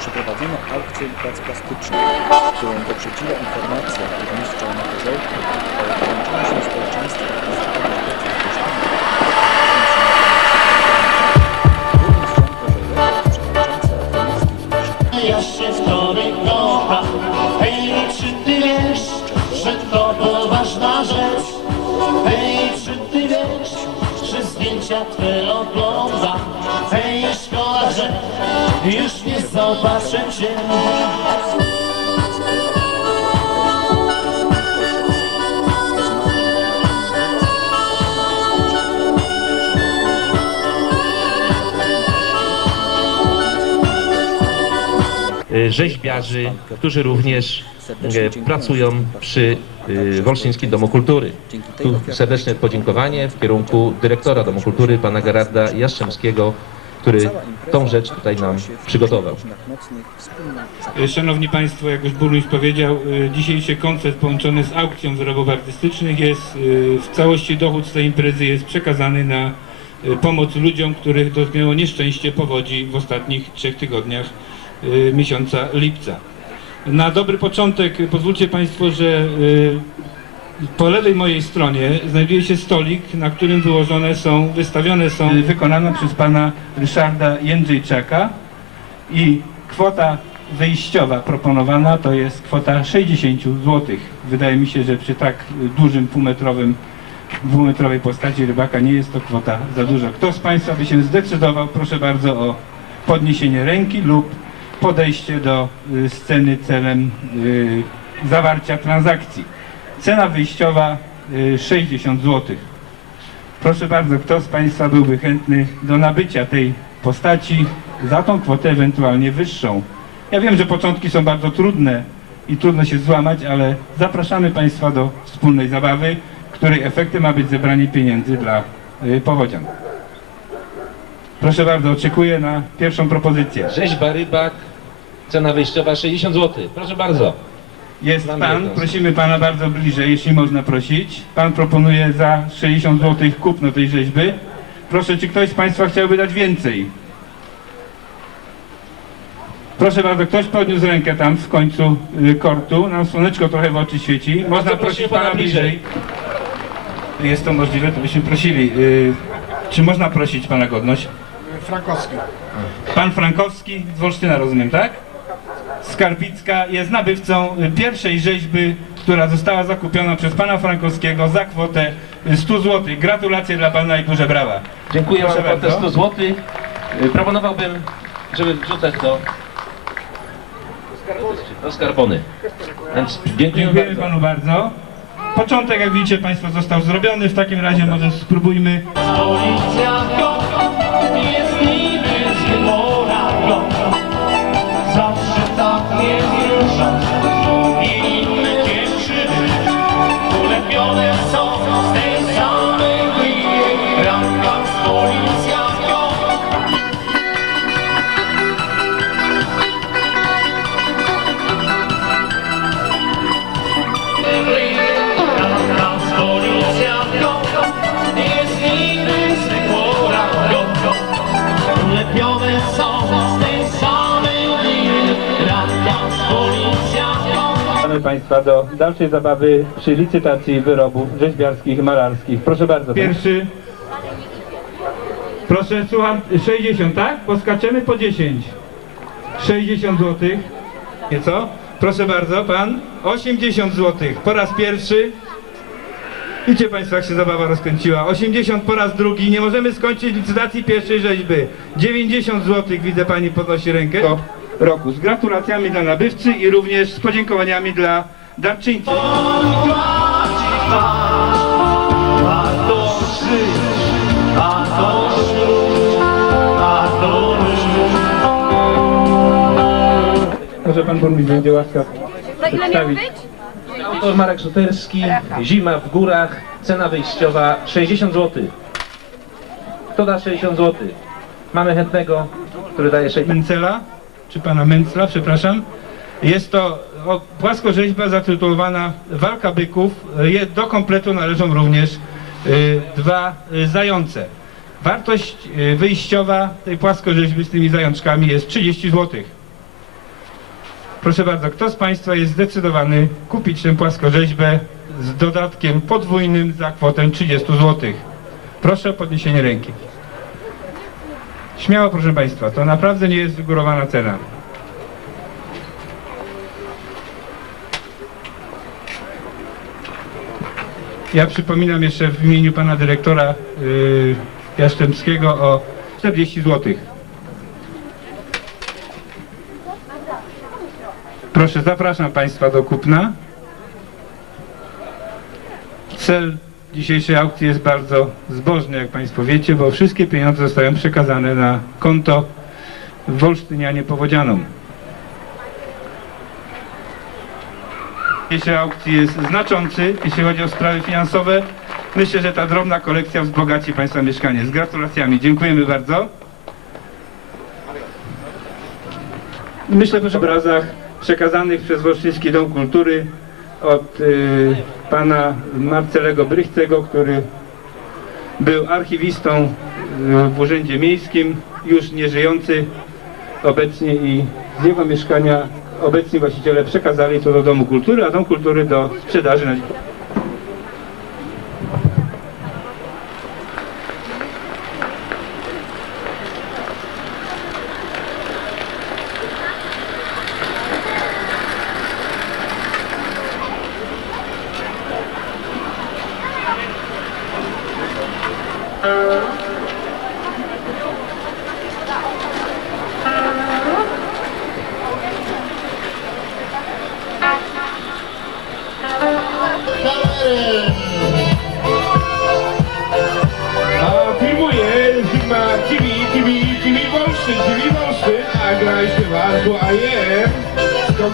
przeprowadzono aukcję prac plastycznych, którą poprzedziła informacja burmistrza Jana Koziołka o połączeniu się społeczeństwa z Jan Koziołek, przewodniczący Komisji Ja się wczoraj kocham Hej, czy ty wiesz, że to poważna rzecz? Hej, czy ty wiesz, że zdjęcia już nie zobaczę cię y, rzeźbiarzy, którzy również y, pracują przy y, Wolszyńskim Domu Kultury. Tu serdeczne podziękowanie w kierunku dyrektora Domu Kultury, pana Gerarda Jastrzębskiego, który tą rzecz tutaj nam przygotował. Szanowni Państwo, jak już burmistrz powiedział, y, dzisiejszy koncert połączony z aukcją wyrobów artystycznych jest, y, w całości dochód z tej imprezy jest przekazany na pomoc ludziom, których dotknęło nieszczęście powodzi w ostatnich trzech tygodniach miesiąca lipca. Na dobry początek pozwólcie Państwo, że po lewej mojej stronie znajduje się stolik, na którym wyłożone są, wystawione są wykonane przez pana Ryszarda Jędrzejczaka i kwota wyjściowa proponowana to jest kwota 60 zł. Wydaje mi się, że przy tak dużym półmetrowym, dwumetrowej postaci rybaka nie jest to kwota za dużo. Kto z Państwa by się zdecydował, proszę bardzo o podniesienie ręki lub podejście do y, sceny celem y, zawarcia transakcji. Cena wyjściowa y, 60 zł. Proszę bardzo, kto z Państwa byłby chętny do nabycia tej postaci za tą kwotę ewentualnie wyższą? Ja wiem, że początki są bardzo trudne i trudno się złamać, ale zapraszamy Państwa do wspólnej zabawy, której efektem ma być zebranie pieniędzy dla y, powodzian. Proszę bardzo, oczekuję na pierwszą propozycję. Rzeźba rybak, cena wyjściowa 60 zł. Proszę bardzo. Jest Pan, prosimy Pana bardzo bliżej, jeśli można prosić. Pan proponuje za 60 zł kupno tej rzeźby. Proszę, czy ktoś z Państwa chciałby dać więcej? Proszę bardzo, ktoś podniósł rękę tam w końcu y, kortu. Nam słoneczko trochę w oczy świeci. Można prosić pana bliżej. Jest to możliwe, to byśmy prosili. Y, Czy można prosić Pana godność? Frankowski. Pan Frankowski z Wolsztyna, rozumiem, tak? Skarbicka jest nabywcą pierwszej rzeźby, która została zakupiona przez pana Frankowskiego za kwotę y, 100 zł. Gratulacje dla pana i duże brawa. Dziękuję Proszę za kwotę bardzo. 100 zł. Proponowałbym, żeby wrzucać do, do skarbony. Więc dziękuję Dziękujemy bardzo. panu bardzo. Początek, jak widzicie państwo, został zrobiony. W takim razie może spróbujmy. Państwa do dalszej zabawy przy licytacji wyrobów rzeźbiarskich i malarskich. Proszę bardzo. Pierwszy. Proszę, słucham, 60, tak? Poskaczemy po 10. 60 zł. Nieco? Proszę bardzo, pan. 80 zł. Po raz pierwszy. Widzicie Państwo, jak się zabawa rozkręciła. 80 po raz drugi. Nie możemy skończyć licytacji pierwszej rzeźby. 90 zł, widzę Pani podnosi rękę. Do roku. Z gratulacjami dla nabywcy i również z podziękowaniami dla darczyńców. Może Pan Burmistrz będzie łaskaw przedstawić. Autor Marek Szuterski, Zima w górach, cena wyjściowa 60 zł. Kto da 60 zł? Mamy chętnego, który daje 60 Mencela, czy Pana Mencla, przepraszam. Jest to o, płaskorzeźba zatytułowana Walka byków. Je, do kompletu należą również y, dwa y, zające. Wartość y, wyjściowa tej płaskorzeźby z tymi zajączkami jest 30 zł. Proszę bardzo, kto z Państwa jest zdecydowany kupić tę płaskorzeźbę z dodatkiem podwójnym za kwotę 30 zł? Proszę o podniesienie ręki. Śmiało, proszę Państwa, to naprawdę nie jest wygórowana cena. Ja przypominam jeszcze w imieniu pana dyrektora yy, Jastrzębskiego o 40 zł. Proszę, zapraszam Państwa do kupna. Cel dzisiejszej aukcji jest bardzo zbożny, jak Państwo wiecie, bo wszystkie pieniądze zostają przekazane na konto Wolsztynianie Powodzianom. Dzisiejszej aukcji jest znaczący, jeśli chodzi o sprawy finansowe. Myślę, że ta drobna kolekcja wzbogaci Państwa mieszkanie. Z gratulacjami. Dziękujemy bardzo. Myślę proszę o obrazach przekazanych przez Wolsztyński Dom Kultury od y, pana Marcelego Brychcego, który był archiwistą y, w Urzędzie Miejskim, już nieżyjący obecnie i z jego mieszkania obecni właściciele przekazali to do Domu Kultury, a Dom Kultury do sprzedaży na A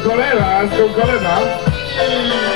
z Konkolewa, z Konkolewa.